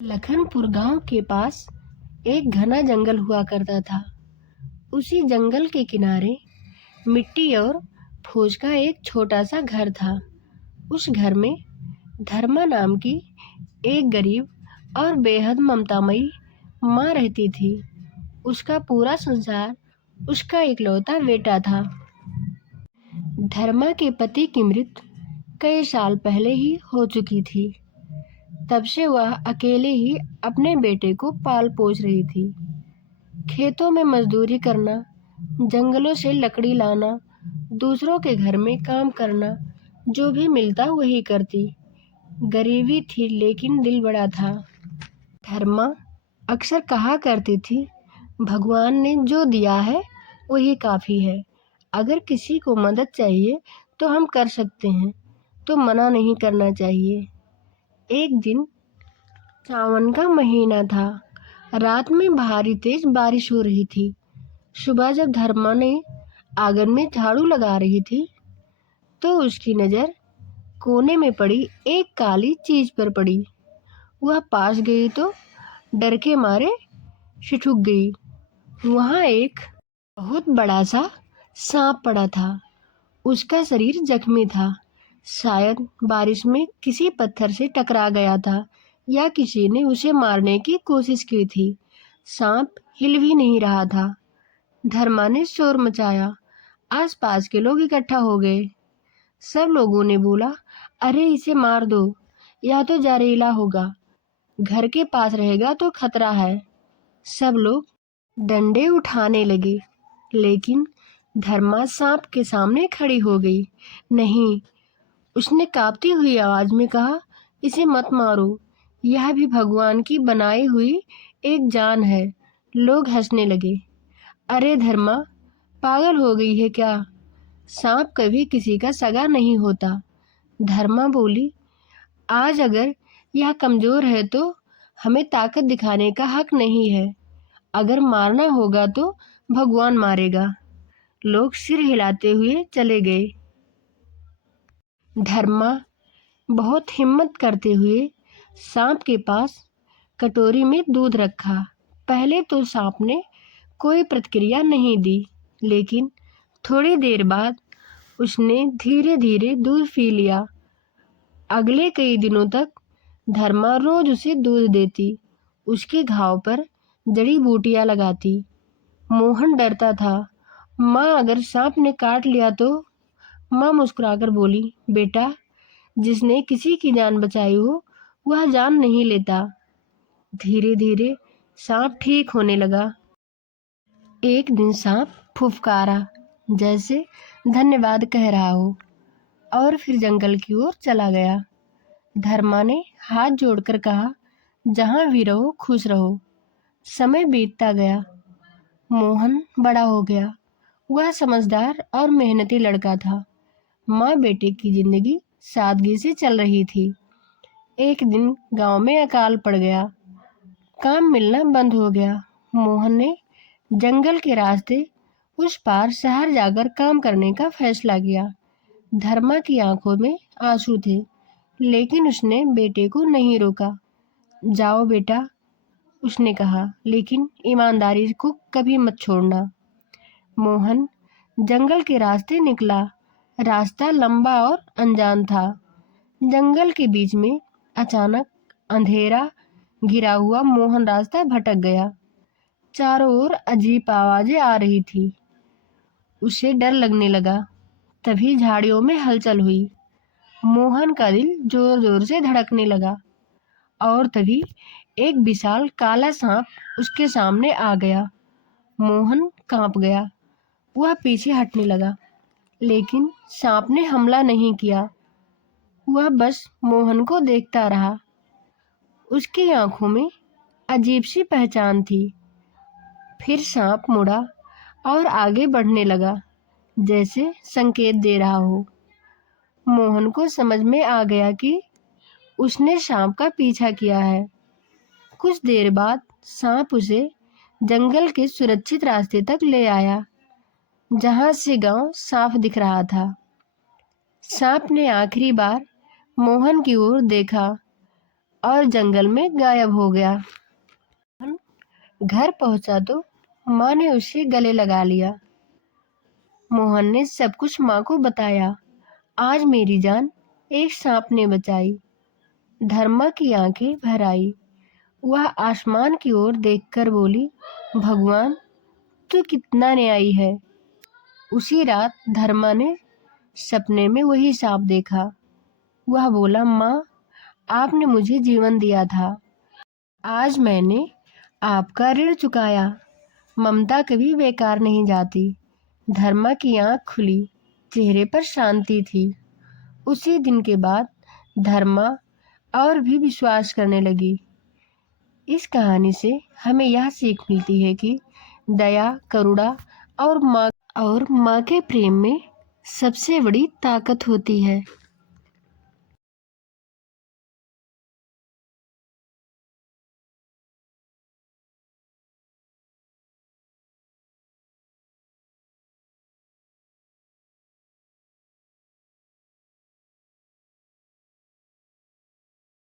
लखनपुर गांव के पास एक घना जंगल हुआ करता था। उसी जंगल के किनारे मिट्टी और फूस का एक छोटा सा घर था। उस घर में धर्मा नाम की एक गरीब और बेहद ममतामयी माँ रहती थी। उसका पूरा संसार उसका इकलौता बेटा था। धर्मा के पति की मृत्यु कई साल पहले ही हो चुकी थी। तब से वह अकेले ही अपने बेटे को पाल पोस रही थी। खेतों में मजदूरी करना, जंगलों से लकड़ी लाना, दूसरों के घर में काम करना, जो भी मिलता वही करती। गरीबी थी लेकिन दिल बड़ा था। धर्मा अक्सर कहा करती थी, भगवान ने जो दिया है वही काफ़ी है। अगर किसी को मदद चाहिए तो हम कर सकते हैं, तो मना नहीं करना चाहिए। एक दिन सावन का महीना था। रात में भारी तेज बारिश हो रही थी। सुबह जब धर्मा ने आंगन में झाड़ू लगा रही थी तो उसकी नज़र कोने में पड़ी एक काली चीज पर पड़ी। वह पास गई तो डर के मारे ठिठुक गई। वहाँ एक बहुत बड़ा सा सांप पड़ा था। उसका शरीर जख्मी था। शायद बारिश में किसी पत्थर से टकरा गया था या किसी ने उसे मारने की कोशिश की थी। सांप हिल भी नहीं रहा था। धर्मा ने शोर मचाया। आसपास के लोग इकट्ठा हो गए। सब लोगों ने बोला, अरे इसे मार दो, या तो जहरीला होगा, घर के पास रहेगा तो खतरा है। सब लोग डंडे उठाने लगे, लेकिन धर्मा सांप के सामने खड़ी हो गई। नहीं, उसने कांपती हुई आवाज में कहा, इसे मत मारो, यह भी भगवान की बनाई हुई एक जान है। लोग हंसने लगे। अरे धर्मा, पागल हो गई है क्या? सांप कभी किसी का सगा नहीं होता। धर्मा बोली, आज अगर यह कमजोर है तो हमें ताकत दिखाने का हक नहीं है। अगर मारना होगा तो भगवान मारेगा। लोग सिर हिलाते हुए चले गए। धर्मा बहुत हिम्मत करते हुए सांप के पास कटोरी में दूध रखा। पहले तो सांप ने कोई प्रतिक्रिया नहीं दी, लेकिन थोड़ी देर बाद उसने धीरे धीरे दूध पी लिया। अगले कई दिनों तक धर्मा रोज उसे दूध देती, उसके घाव पर जड़ी बूटियां लगाती। मोहन डरता था, माँ अगर सांप ने काट लिया तो? माँ मुस्कुराकर बोली, बेटा, जिसने किसी की जान बचाई हो वह जान नहीं लेता। धीरे धीरे सांप ठीक होने लगा। एक दिन सांप फुफकारा, जैसे धन्यवाद कह रहा हो, और फिर जंगल की ओर चला गया। धर्मा ने हाथ जोड़कर कहा, जहाँ भी रहो खुश रहो। समय बीतता गया। मोहन बड़ा हो गया। वह समझदार और मेहनती लड़का था। माँ बेटे की जिंदगी सादगी से चल रही थी। एक दिन गांव में अकाल पड़ गया। काम मिलना बंद हो गया। मोहन ने जंगल के रास्ते उस पार शहर जाकर काम करने का फैसला किया। धर्मा की आंखों में आंसू थे, लेकिन उसने बेटे को नहीं रोका। जाओ बेटा, उसने कहा, लेकिन ईमानदारी को कभी मत छोड़ना। मोहन जंगल के रास्ते निकला। रास्ता लंबा और अनजान था। जंगल के बीच में अचानक अंधेरा घिरा हुआ मोहन रास्ता भटक गया। चारों ओर अजीब आवाजें आ रही थी। उसे डर लगने लगा। तभी झाड़ियों में हलचल हुई। मोहन का दिल जोर जोर से धड़कने लगा, और तभी एक विशाल काला सांप उसके सामने आ गया। मोहन कांप गया। वह पीछे हटने लगा, लेकिन सांप ने हमला नहीं किया। वह बस मोहन को देखता रहा। उसकी आंखों में अजीब सी पहचान थी। फिर सांप मुड़ा और आगे बढ़ने लगा, जैसे संकेत दे रहा हो। मोहन को समझ में आ गया कि उसने सांप का पीछा किया है। कुछ देर बाद सांप उसे जंगल के सुरक्षित रास्ते तक ले आया, जहां से गांव साफ दिख रहा था। सांप ने आखिरी बार मोहन की ओर देखा और जंगल में गायब हो गया। घर पहुंचा तो माँ ने उसे गले लगा लिया। मोहन ने सब कुछ माँ को बताया। आज मेरी जान एक सांप ने बचाई। धर्मा की आंखें भर आई। वह आसमान की ओर देखकर बोली, भगवान तू कितना न्यायी है। उसी रात धर्मा ने सपने में वही सांप देखा। वह बोला, माँ आपने मुझे जीवन दिया था, आज मैंने आपका ऋण चुकाया। ममता कभी बेकार नहीं जाती। धर्मा की आंख खुली, चेहरे पर शांति थी। उसी दिन के बाद धर्मा और भी विश्वास करने लगी। इस कहानी से हमें यह सीख मिलती है कि दया, करुणा और माँ के प्रेम में सबसे बड़ी ताकत होती है।